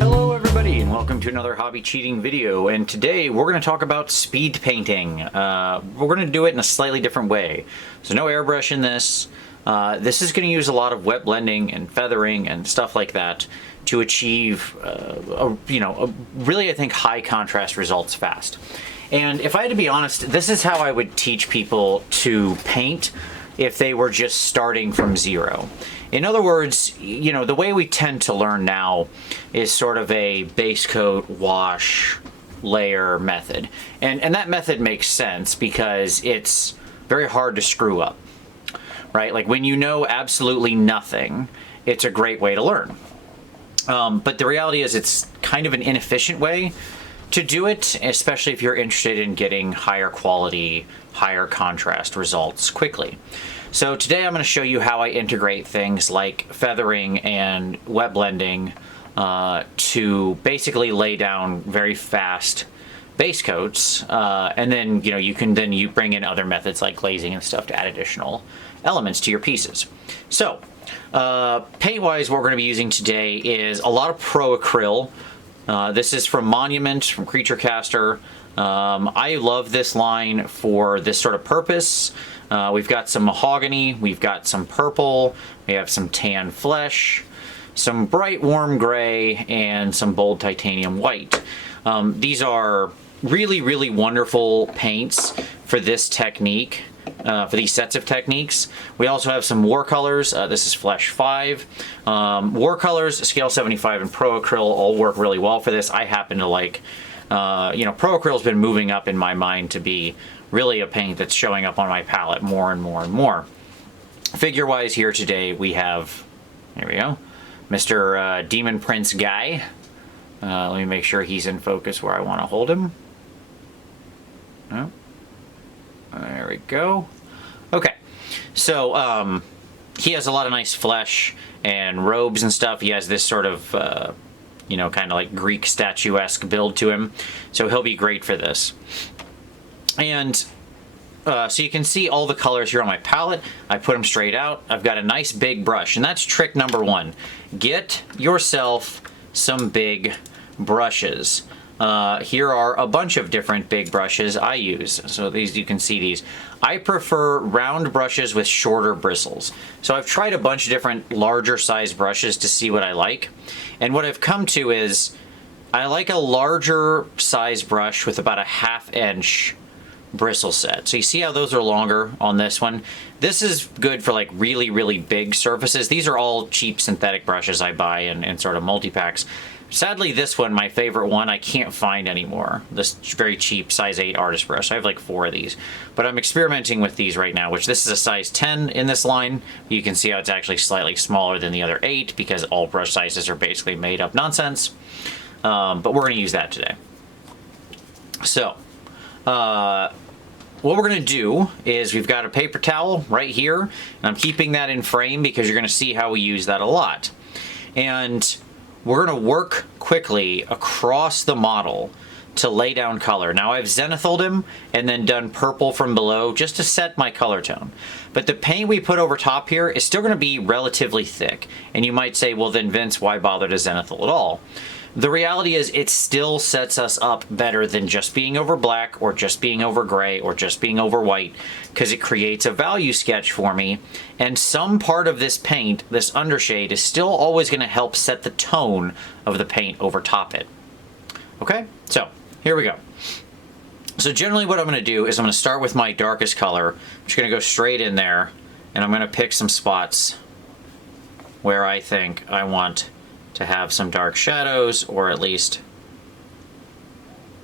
Hello everybody and welcome to another hobby cheating video, and today we're going to talk about speed painting. We're going to do it in a slightly different way. So no airbrush in this. This is going to use a lot of wet blending and feathering and stuff like that to achieve really, I think, high contrast results fast. And if I had to be honest, this is how I would teach people to paint if they were just starting from zero. In other words, you know, the way we tend to learn now is sort of a base coat, wash, layer method. And that method makes sense because it's very hard to screw up, right? Like when you know absolutely nothing, it's a great way to learn. But the reality is it's kind of an inefficient way to do it, especially if you're interested in getting higher quality, higher contrast results quickly. So today I'm going to show you how I integrate things like feathering and wet blending to basically lay down very fast base coats, and then you bring in other methods like glazing and stuff to add additional elements to your pieces. So paint-wise, what we're going to be using today is a lot of Pro Acryl. This is from Monument, from Creature Caster. I love this line for this sort of purpose. We've got some mahogany, we've got some purple, we have some tan flesh, some bright warm gray, and some bold titanium white. These are really, really wonderful paints for this technique, for these sets of techniques. We also have some watercolors. This is Flesh 5. Watercolors, Scale 75, and Pro Acryl all work really well for this. I happen to like, Pro Acryl's been moving up in my mind to be really a paint that's showing up on my palette more and more and more. Figure-wise here today we have, here we go, Mr. Demon Prince Guy. Let me make sure he's in focus where I want to hold him. Oh, there we go. Okay, so he has a lot of nice flesh and robes and stuff. He has this sort of, kind of like Greek statuesque build to him. So he'll be great for this. And so you can see all the colors here on my palette. I put them straight out. I've got a nice big brush, and that's trick number one. Get yourself some big brushes. Here are a bunch of different big brushes I use. So these, you can see these. I prefer round brushes with shorter bristles. So I've tried a bunch of different larger size brushes to see what I like. And what I've come to is I like a larger size brush with about a 1/2 inch bristle set. So you see how those are longer on this one? This is good for like really, really big surfaces. These are all cheap synthetic brushes I buy in sort of multi-packs. Sadly, this one, my favorite one, I can't find anymore. This very cheap size 8 artist brush. I have like 4 of these. But I'm experimenting with these right now, which this is a size 10 in this line. You can see how it's actually slightly smaller than the other 8 because all brush sizes are basically made up nonsense. But we're going to use that today. So, what we're going to do is we've got a paper towel right here, and I'm keeping that in frame because you're going to see how we use that a lot. And we're going to work quickly across the model to lay down color. Now I've zenithal him and then done purple from below just to set my color tone. But the paint we put over top here is still going to be relatively thick. And you might say, well then Vince, why bother to zenithal at all? The reality is it still sets us up better than just being over black or just being over gray or just being over white, because it creates a value sketch for me, and some part of this paint, this undershade, is still always going to help set the tone of the paint over top it. Okay, so here we go. So generally what I'm going to do is I'm going to start with my darkest color. I'm just going to go straight in there, and I'm going to pick some spots where I think I want to have some dark shadows, or at least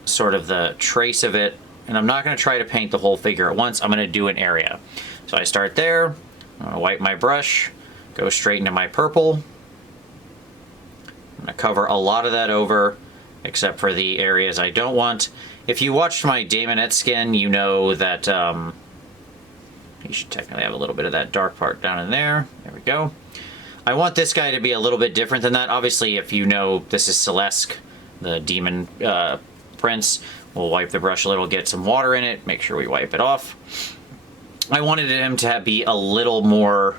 sort of the trace of it. And I'm not going to try to paint the whole figure at once. I'm going to do an area. So I start there, I'm going to wipe my brush, go straight into my purple. I'm going to cover a lot of that over, except for the areas I don't want. If you watched my Daemonette skin, you know that you should technically have a little bit of that dark part down in there. There we go. I want this guy to be a little bit different than that. Obviously, if you know this is Celeste, the demon prince, we'll wipe the brush a little, get some water in it, make sure we wipe it off. I wanted him to be a little more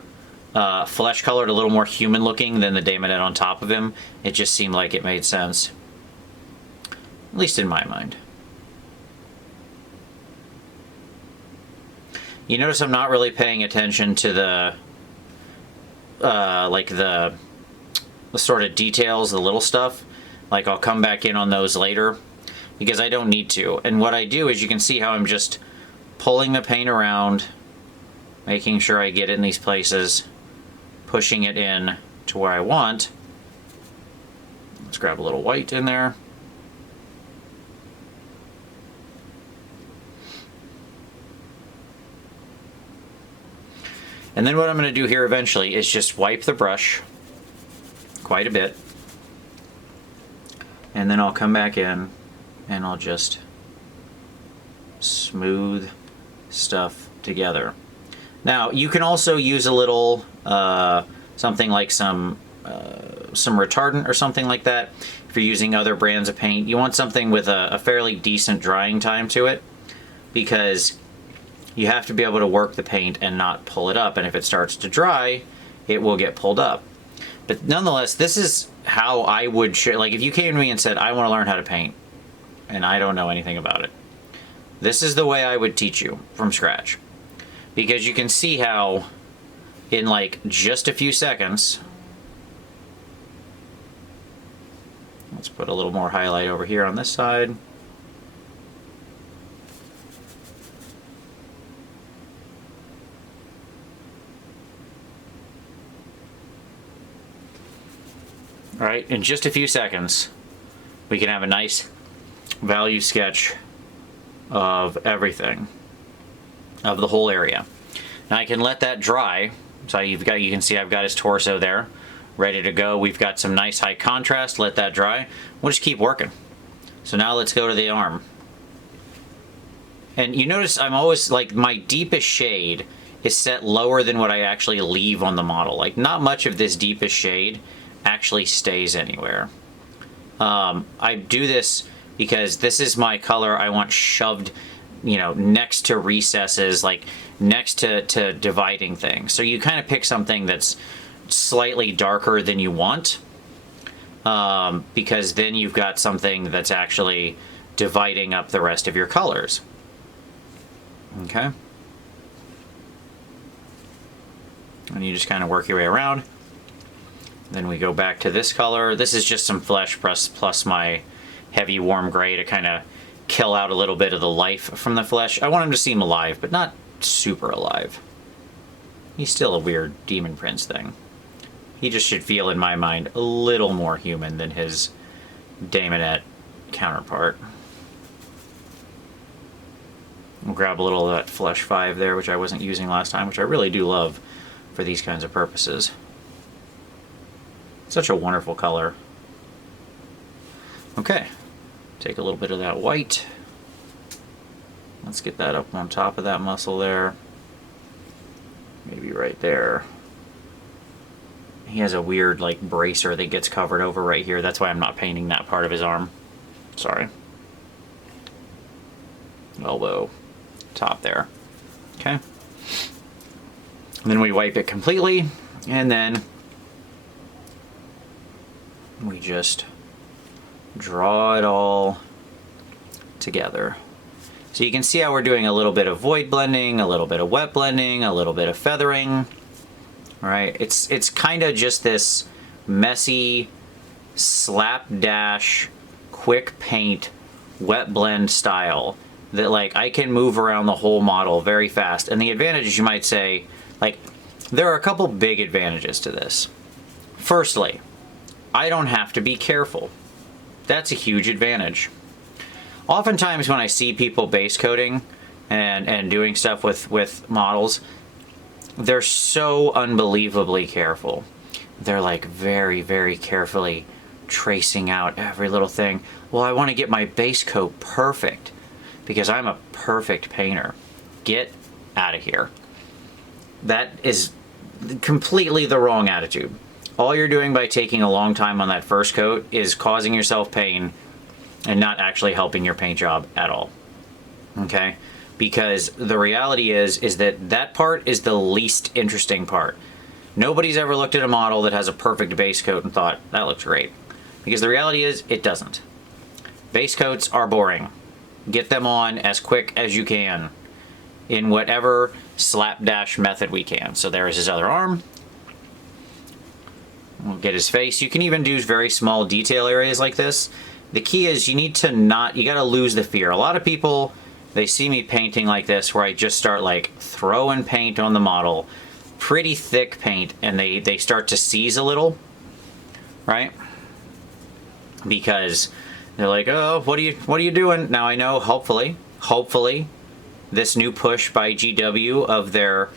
flesh colored, a little more human looking than the Daemonette on top of him. It just seemed like it made sense. At least in my mind. You notice I'm not really paying attention to the like the sort of details, the little stuff. Like I'll come back in on those later because I don't need to. And what I do is you can see how I'm just pulling the paint around, making sure I get it in these places, pushing it in to where I want. Let's grab a little white in there. And then what I'm going to do here eventually is just wipe the brush quite a bit. And then I'll come back in and I'll just smooth stuff together. Now, you can also use a little something like some retardant or something like that. If you're using other brands of paint, you want something with a fairly decent drying time to it, because you have to be able to work the paint and not pull it up, and if it starts to dry, it will get pulled up. But nonetheless, this is how I would show. Like if you came to me and said, I want to learn how to paint, and I don't know anything about it, this is the way I would teach you from scratch. Because you can see how in like just a few seconds, let's put a little more highlight over here on this side. All right, in just a few seconds, we can have a nice value sketch of everything, of the whole area. Now I can let that dry. So you can see I've got his torso there, ready to go. We've got some nice high contrast. Let that dry. We'll just keep working. So now let's go to the arm. And you notice I'm always like my deepest shade is set lower than what I actually leave on the model. Like not much of this deepest shade actually stays anywhere. I do this because this is my color I want shoved, you know, next to recesses, like next to dividing things. So you kind of pick something that's slightly darker than you want, because then you've got something that's actually dividing up the rest of your colors. Okay. And you just kind of work your way around. Then we go back to this color. This is just some flesh plus my heavy warm gray to kind of kill out a little bit of the life from the flesh. I want him to seem alive, but not super alive. He's still a weird demon prince thing. He just should feel, in my mind, a little more human than his Daemonette counterpart. We'll grab a little of that Flesh 5 there, which I wasn't using last time, which I really do love for these kinds of purposes. Such a wonderful color. Okay, take a little bit of that white. Let's get that up on top of that muscle there. Maybe right there. He has a weird like bracer that gets covered over right here. That's why I'm not painting that part of his arm. Sorry. Elbow, top there. Okay. And then we wipe it completely, and then we just draw it all together. So you can see how we're doing a little bit of void blending, a little bit of wet blending, a little bit of feathering. All right, it's kind of just this messy slapdash, quick paint, wet blend style that like I can move around the whole model very fast. And the advantages, you might say, like there are a couple big advantages to this. Firstly, I don't have to be careful. That's a huge advantage. Oftentimes when I see people base coating and doing stuff with models, they're so unbelievably careful. They're like very, very carefully tracing out every little thing. Well, I want to get my base coat perfect because I'm a perfect painter. Get out of here. That is completely the wrong attitude. All you're doing by taking a long time on that first coat is causing yourself pain and not actually helping your paint job at all. Okay? because the reality is that that part is the least interesting part. Nobody's ever looked at a model that has a perfect base coat and thought, that looks great. Because the reality is, it doesn't. Base coats are boring. Get them on as quick as you can in whatever slapdash method we can. So there's his other arm. We'll get his face. You can even do very small detail areas like this. The key is you need to not, you gotta lose the fear. A lot of people, they see me painting like this where I just start like throwing paint on the model, pretty thick paint, and they start to seize a little, right? Because they're like, oh, what are you doing? Now I know, hopefully, this new push by GW of their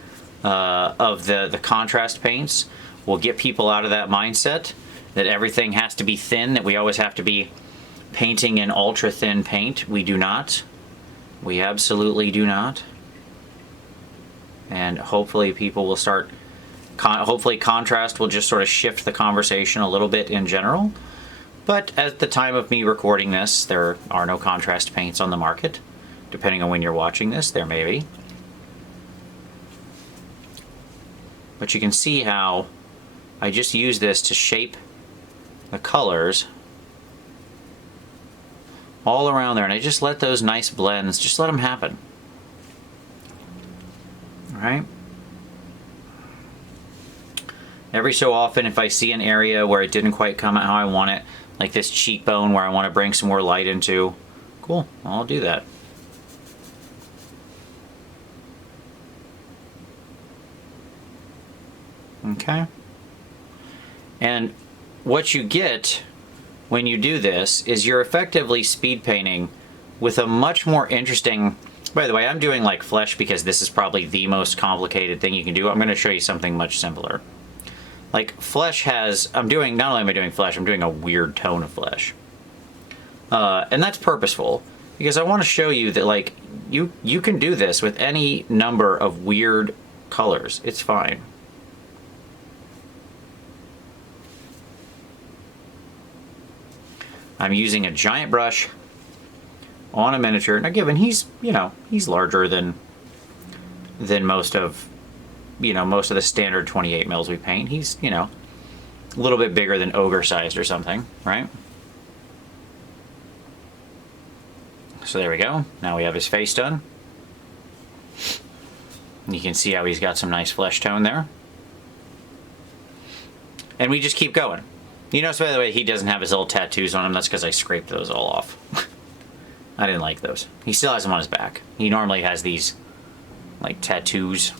of the contrast paints will get people out of that mindset that everything has to be thin, that we always have to be painting in ultra thin paint. We do not. We absolutely do not. And hopefully people will start, hopefully contrast will just sort of shift the conversation a little bit in general. But at the time of me recording this, there are no contrast paints on the market. Depending on when you're watching this, there may be. But you can see how I just use this to shape the colors all around there, and I just let those nice blends, just let them happen. All right? Every so often, if I see an area where it didn't quite come out how I want it, like this cheekbone where I want to bring some more light into, cool, I'll do that. Okay. And what you get when you do this is you're effectively speed painting with a much more interesting, by the way, I'm doing like flesh because this is probably the most complicated thing you can do. I'm going to show you something much simpler. Like flesh has, not only am I doing flesh, I'm doing a weird tone of flesh. And that's purposeful because I want to show you that like you can do this with any number of weird colors. It's fine. I'm using a giant brush on a miniature. Now given he's, you know, he's larger than most of, you know, most of the standard 28 mils we paint. He's, you know, a little bit bigger than ogre sized or something, right? So there we go. Now we have his face done. You can see how he's got some nice flesh tone there. And we just keep going. You notice, by the way, he doesn't have his little tattoos on him. That's because I scraped those all off. I didn't like those. He still has them on his back. He normally has these, like, tattoos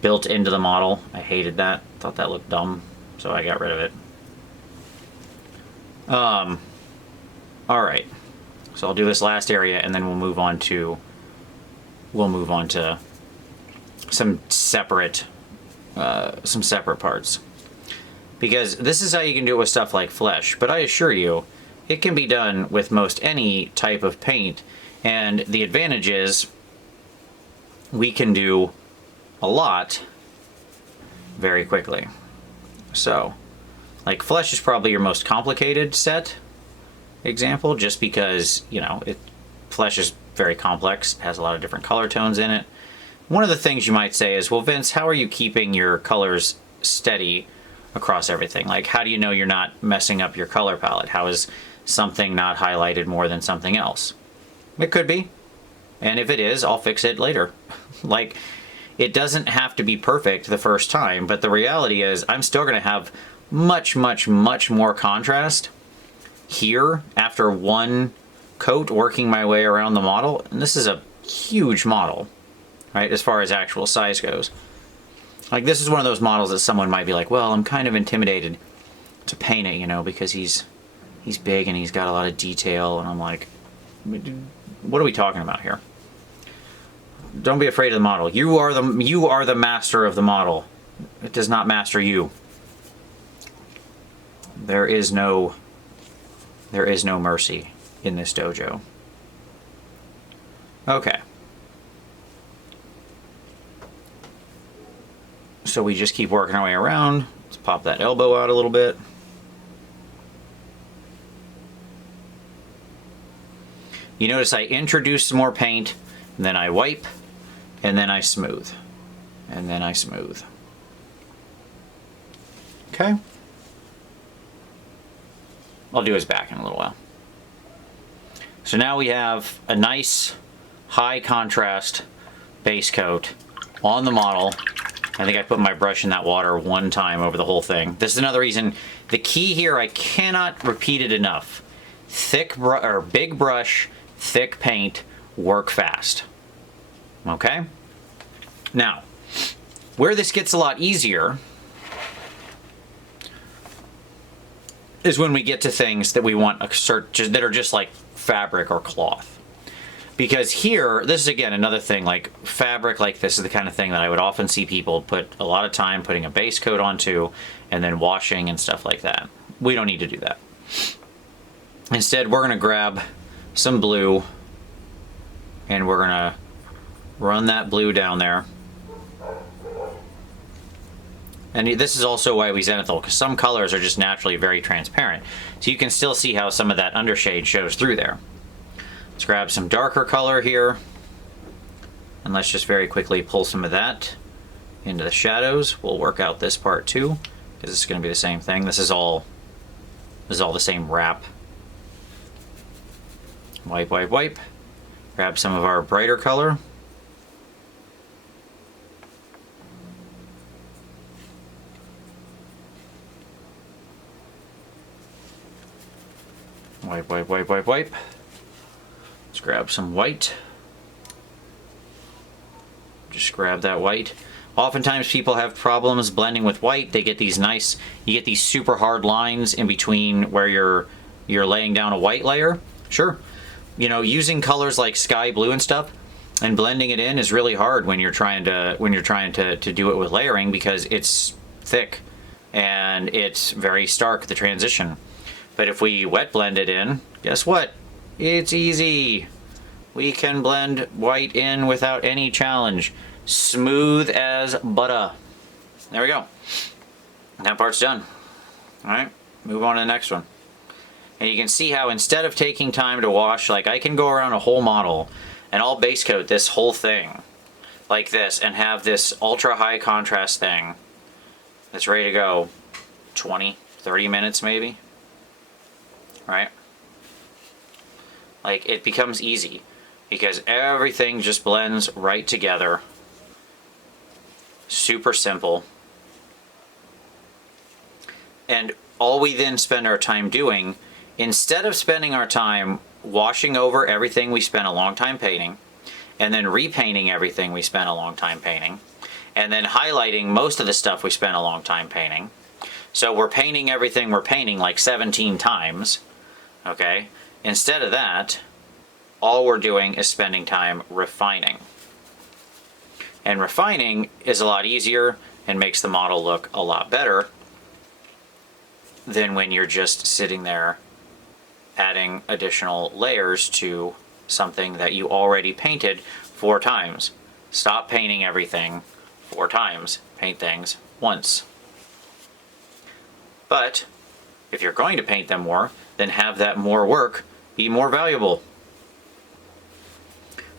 built into the model. I hated that. Thought that looked dumb, so I got rid of it. Alright. So I'll do this last area, and then we'll move on to some separate parts. Because this is how you can do it with stuff like flesh, but I assure you, it can be done with most any type of paint, and the advantage is we can do a lot very quickly. So, like flesh is probably your most complicated set example, just because, you know, flesh is very complex, has a lot of different color tones in it. One of the things you might say is, well, Vince, how are you keeping your colors steady across everything? Like, how do you know you're not messing up your color palette? How is something not highlighted more than something else? It could be. And if it is, I'll fix it later. Like, it doesn't have to be perfect the first time, but the reality is I'm still going to have much, much, much more contrast here after one coat working my way around the model. And this is a huge model, right, as far as actual size goes. Like, this is one of those models that someone might be like, well, I'm kind of intimidated to paint it, you know, because he's big and he's got a lot of detail. And I'm like, what are we talking about here? Don't be afraid of the model. You are the master of the model. It does not master you. There is no mercy in this dojo. Okay. So we just keep working our way around. Let's pop that elbow out a little bit. You notice I introduce some more paint, and then I wipe, and then I smooth, and then I smooth. Okay. I'll do his back in a little while. So now we have a nice high contrast base coat on the model. I think I put my brush in that water one time over the whole thing. This is another reason. The key here, I cannot repeat it enough. Big brush, thick paint, work fast. Okay? Now, where this gets a lot easier is when we get to things that we want that are just like fabric or cloth. Because here, this is again another thing, like fabric like this is the kind of thing that I would often see people put a lot of time putting a base coat onto and then washing and stuff like that. We don't need to do that. Instead, we're gonna grab some blue and we're gonna run that blue down there. And this is also why we zenithal, because some colors are just naturally very transparent. So you can still see how some of that undershade shows through there. Let's grab some darker color here. And let's just very quickly pull some of that into the shadows. We'll work out this part too, because it's going to be the same thing. This is all the same wrap. Wipe, wipe, wipe. Grab some of our brighter color. Wipe, wipe, wipe, wipe, wipe. Let's grab some white. Just grab that white. Oftentimes people have problems blending with white. They get these nice, you get these super hard lines in between where you're laying down a white layer. Sure. You know, using colors like sky blue and stuff and blending it in is really hard when you're trying to do it with layering, because it's thick and it's very stark, the transition. But if we wet blend it in, guess what? It's easy. We can blend white in without any challenge. Smooth as butter. There we go. That part's done. All right, move on to the next one. And you can see how instead of taking time to wash, like I can go around a whole model and I'll base coat this whole thing like this and have this ultra high contrast thing that's ready to go 20, 30 minutes maybe. Right? Like it becomes easy because everything just blends right together. Super simple. And all we then spend our time doing, instead of spending our time washing over everything we spent a long time painting, and then repainting everything we spent a long time painting, and then highlighting most of the stuff we spent a long time painting. So we're painting everything we're painting like 17 times. Okay, instead of that, all we're doing is spending time refining. And refining is a lot easier and makes the model look a lot better than when you're just sitting there adding additional layers to something that you already painted 4 times. Stop painting everything 4 times. Paint things once. But if you're going to paint them more, then have that more work be more valuable.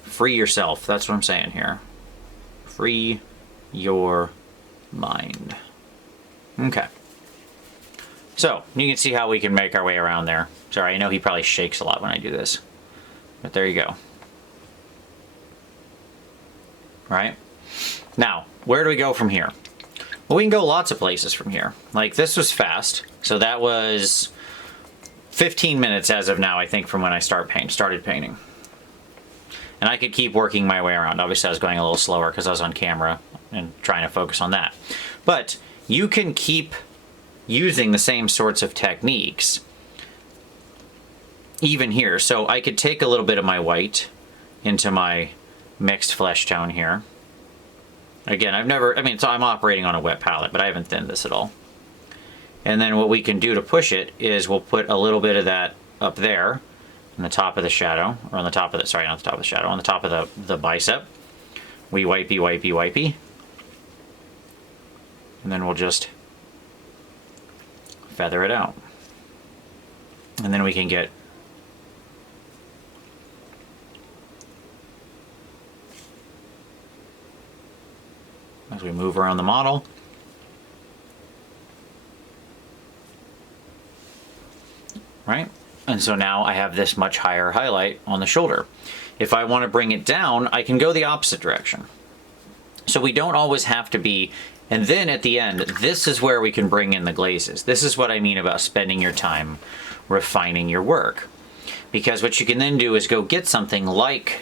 Free yourself. That's what I'm saying here. Free your mind. Okay. So, you can see how we can make our way around there. Sorry, I know he probably shakes a lot when I do this. But there you go. Right? Now, where do we go from here? Well, we can go lots of places from here. Like, this was fast. So that was 15 minutes as of now, I think, from when I started painting. And I could keep working my way around. Obviously, I was going a little slower because I was on camera and trying to focus on that. But you can keep using the same sorts of techniques even here. So I could take a little bit of my white into my mixed flesh tone here. Again, I'm operating on a wet palette, but I haven't thinned this at all. And then what we can do to push it is we'll put a little bit of that up there on the top of the shadow, or on the top of the, sorry, not the top of the shadow, on the top of the bicep. We wipey, wipey, wipey. And then we'll just feather it out. And then we can get as we move around the model. Right? And so now I have this much higher highlight on the shoulder. If I want to bring it down, I can go the opposite direction. So we don't always have to be, and then at the end, this is where we can bring in the glazes. This is what I mean about spending your time refining your work. Because what you can then do is go get something like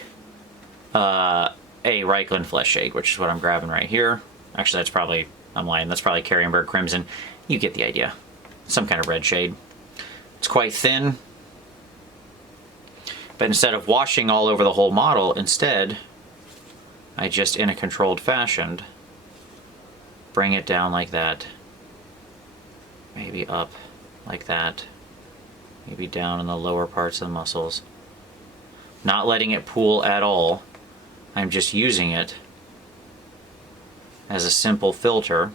a Reichland Flesh Shade, which is what I'm grabbing right here. Actually, that's probably, I'm lying, that's probably Carrienberg Crimson. You get the idea. Some kind of red shade. It's quite thin. But instead of washing all over the whole model, instead, I just, in a controlled fashion, bring it down like that. Maybe up like that. Maybe down in the lower parts of the muscles. Not letting it pool at all. I'm just using it as a simple filter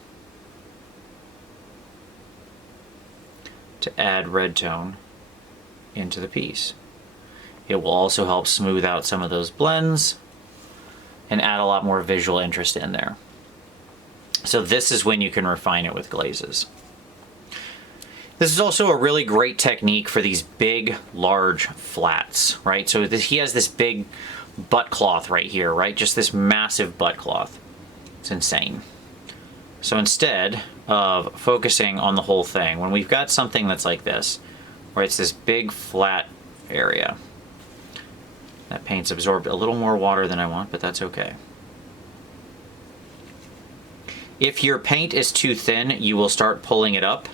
to add red tone into the piece. It will also help smooth out some of those blends and add a lot more visual interest in there. So this is when you can refine it with glazes. This is also a really great technique for these big, large flats, right? So he has this big butt cloth right here, right? Just this massive butt cloth. It's insane. So instead of focusing on the whole thing, when we've got something that's like this, where it's this big flat area, that paint's absorbed a little more water than I want, but that's okay. If your paint is too thin, you will start pulling it up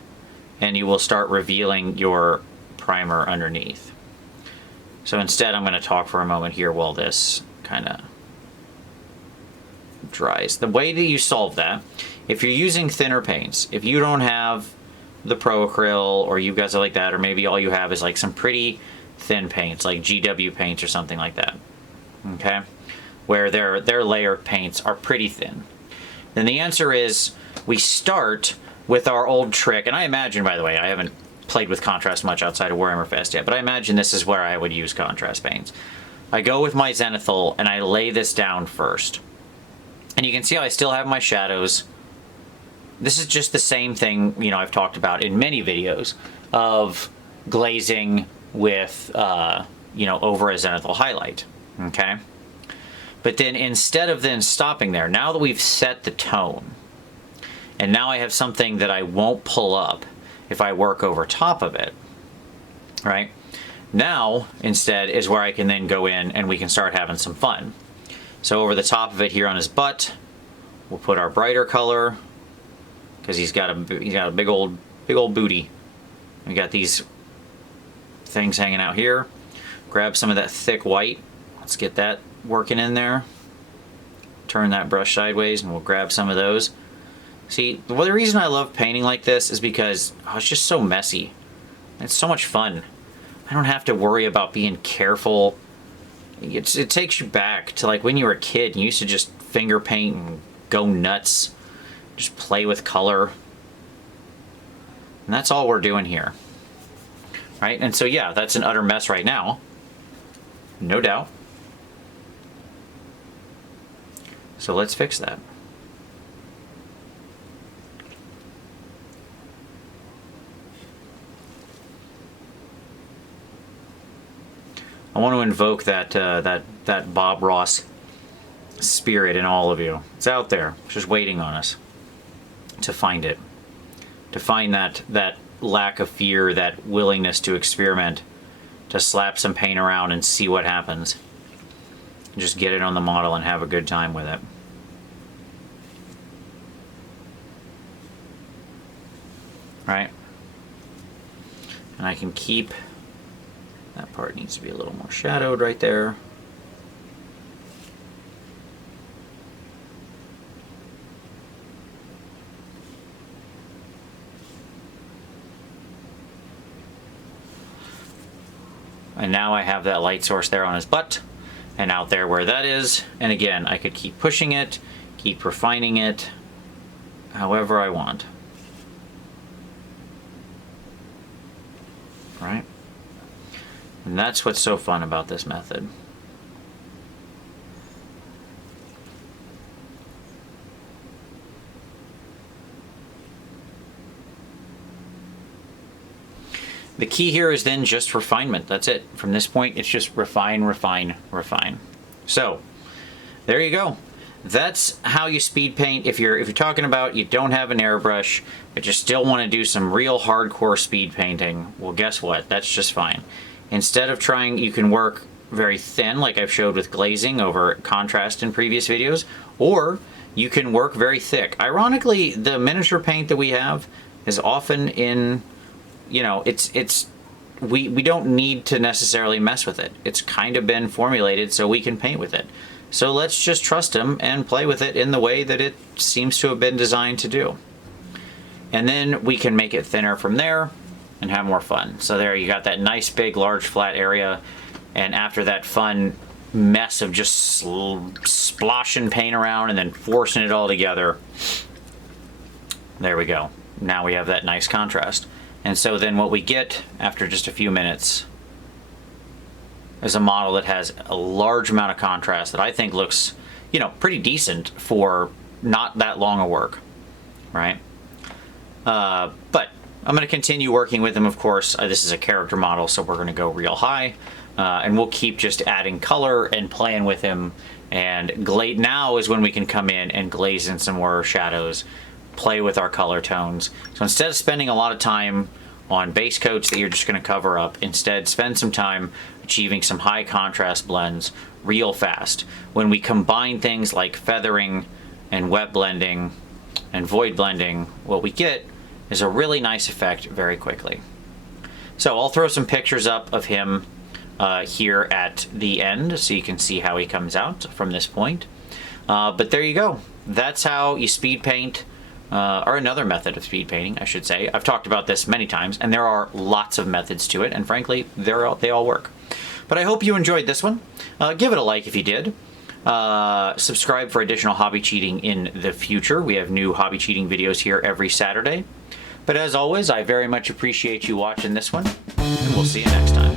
and you will start revealing your primer underneath. So instead, I'm going to talk for a moment here while this kind of dries. The way that you solve that, if you're using thinner paints, if you don't have the Pro Acryl or you guys are like that, or maybe all you have is like some pretty thin paints like GW paints or something like that, okay, where their layer paints are pretty thin, then the answer is we start with our old trick. And I imagine, by the way, I haven't played with contrast much outside of Warhammer Fest yet, but I imagine this is where I would use contrast paints. I go with my Zenithal and I lay this down first. And you can see how I still have my shadows. This is just the same thing, you know, I've talked about in many videos of glazing with, you know, over a zenithal highlight, okay? But then instead of then stopping there, now that we've set the tone, and now I have something that I won't pull up if I work over top of it, right? Now, instead, is where I can then go in and we can start having some fun. So over the top of it here on his butt, we'll put our brighter color, because he's got a big old booty. We got these things hanging out here. Grab some of that thick white. Let's get that working in there. Turn that brush sideways and we'll grab some of those. See, well, the reason I love painting like this is because it's just so messy. It's so much fun. I don't have to worry about being careful. It takes you back to like when you were a kid and you used to just finger paint and go nuts. Just play with color. And that's all we're doing here. Right? And so yeah, that's an utter mess right now. No doubt. So let's fix that. I want to invoke that that Bob Ross spirit in all of you. It's out there, it's just waiting on us to find it, to find that lack of fear, that willingness to experiment, to slap some paint around and see what happens. Just get it on the model and have a good time with it. Right? And I can keep, that part needs to be a little more shadowed right there. And now I have that light source there on his butt and out there where that is. And again, I could keep pushing it, keep refining it, however I want. Right? And that's what's so fun about this method. The key here is then just refinement. That's it. From this point, it's just refine, refine, refine. So there you go. That's how you speed paint. If you're talking about you don't have an airbrush, but you still want to do some real hardcore speed painting, well, guess what? That's just fine. Instead of trying, you can work very thin, like I've showed with glazing over contrast in previous videos, or you can work very thick. Ironically, the miniature paint that we have is often in, you know, we don't need to necessarily mess with it. It's kind of been formulated so we can paint with it. So let's just trust him and play with it in the way that it seems to have been designed to do. And then we can make it thinner from there and have more fun. So there you got that nice big large flat area, and after that fun mess of just splashing paint around and then forcing it all together, there we go. Now we have that nice contrast. And so then what we get after just a few minutes is a model that has a large amount of contrast that I think looks, you know, pretty decent for not that long a work, right? But I'm going to continue working with him, of course. This is a character model, so we're going to go real high. And we'll keep just adding color and playing with him. And now is when we can come in and glaze in some more shadows, play with our color tones. So instead of spending a lot of time on base coats that you're just going to cover up, instead spend some time achieving some high contrast blends real fast. When we combine things like feathering and wet blending and void blending, what we get is a really nice effect very quickly. So I'll throw some pictures up of him here at the end so you can see how he comes out from this point. But there you go. That's how you speed paint, or another method of speed painting, I should say. I've talked about this many times, and there are lots of methods to it, and frankly, they all work. But I hope you enjoyed this one. Give it a like if you did. Subscribe for additional hobby cheating in the future. We have new hobby cheating videos here every Saturday. But as always, I very much appreciate you watching this one, and we'll see you next time.